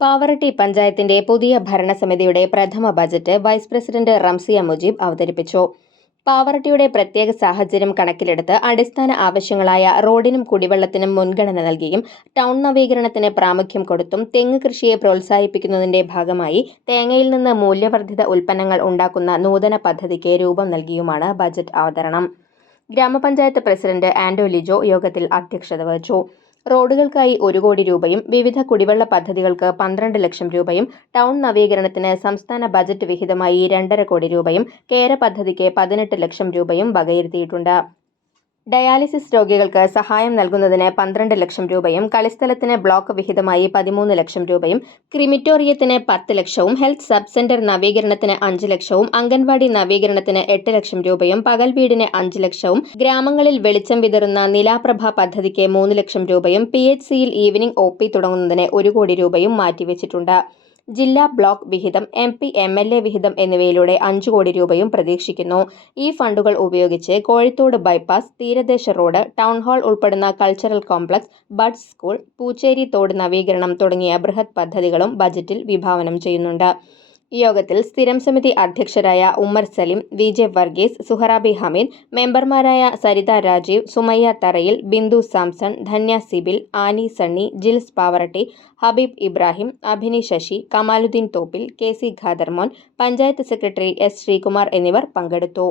പാവറട്ടി പഞ്ചായത്തിന്റെ പുതിയ ഭരണസമിതിയുടെ പ്രഥമ budget vice president Ramsiya Mujeeb അവതരിപ്പിച്ചു. പാവറട്ടിയുടെ പ്രത്യേക സാഹചര്യം കണക്കിലെടുത്ത് അടിസ്ഥാന ആവശ്യങ്ങളായ റോഡിനും കുടിവെള്ളത്തിനും മുൻഗണന നൽകിയും ടൗൺ നവീകരണത്തിന് പ്രാമുഖ്യം കൊടുത്തും തെങ്ങ് കൃഷിയെ പ്രോത്സാഹിപ്പിക്കുന്നതിന്റെ ഭാഗമായി തേങ്ങയിൽ നിന്ന് മൂല്യവർദ്ധിത ഉൽപ്പന്നങ്ങൾ ഉണ്ടാക്കുന്ന നൂതന പദ്ധതിക്ക് രൂപം നൽകിയുമാണ് ബജറ്റ് അവതരണം. ഗ്രാമപഞ്ചായത്ത് പ്രസിഡന്റ് ആൻഡോ ലിജോ യോഗത്തിൽ അധ്യക്ഷത വഹിച്ചു. റോഡുകൾക്കായി 1 കോടി രൂപയും വിവിധ കുടിവെള്ള പദ്ധതികൾക്ക് 12 ലക്ഷം രൂപയും, ടൗൺ നവീകരണത്തിന് സംസ്ഥാന ബജറ്റ് വിഹിതമായി 2.5 കോടി രൂപയും, കേര പദ്ധതിക്ക് 18 ലക്ഷം രൂപയും വകയിരുത്തിയിട്ടുണ്ട്. ഡയാലിസിസ് രോഗികൾക്ക് സഹായം നൽകുന്നതിന് 12 ലക്ഷം രൂപയും, കളിസ്ഥലത്തിന് ബ്ലോക്ക് വിഹിതമായി 13 ലക്ഷം രൂപയും, ക്രിമിറ്റോറിയത്തിന് 10 ലക്ഷവും, ഹെൽത്ത് സബ് സെന്റർ നവീകരണത്തിന് 5 ലക്ഷവും, അംഗൻവാടി നവീകരണത്തിന് 8 ലക്ഷം രൂപയും, പകൽ വീടിന് 5 ലക്ഷവും, ഗ്രാമങ്ങളിൽ വെളിച്ചം വിതറുന്ന നിലാപ്രഭ പദ്ധതിക്ക് 3 ലക്ഷം രൂപയും, PHCയിൽ ഈവനിംഗ് OP തുടങ്ങുന്നതിന് 1 കോടി രൂപയും മാറ്റിവെച്ചിട്ടുണ്ട്. ജില്ലാ ബ്ലോക്ക് വിഹിതം, MP, MLA വിഹിതം എന്നിവയിലൂടെ 5 കോടി രൂപയും പ്രതീക്ഷിക്കുന്നു. ഈ ഫണ്ടുകൾ ഉപയോഗിച്ച് കോഴിത്തോട് ബൈപ്പാസ്, തീരദേശ റോഡ്, ടൗൺഹാൾ ഉൾപ്പെടുന്ന cultural complex, buds school, Poocheri തോട് നവീകരണം തുടങ്ങിയ ബൃഹത് പദ്ധതികളും ബജറ്റിൽ വിഭാവനം ചെയ്യുന്നുണ്ട്. യോഗത്തിൽ സ്ഥിരം സമിതി അധ്യക്ഷരായ ഉമ്മർ സലിം, VJ വർഗീസ്, സുഹറാബി ഹമീദ്, മെമ്പർമാരായ Saritha Rajeev, Sumayya Tharayil, Bindu Samson, Dhanya Sibil, Annie Sunny, Jils Pavaratty, Habeeb Ibrahim, Abhini Sasi, Kamaluddin Thoppil, KC Khadarmon, panchayat secretary S Sreekumar എന്നിവർ പങ്കെടുത്തു.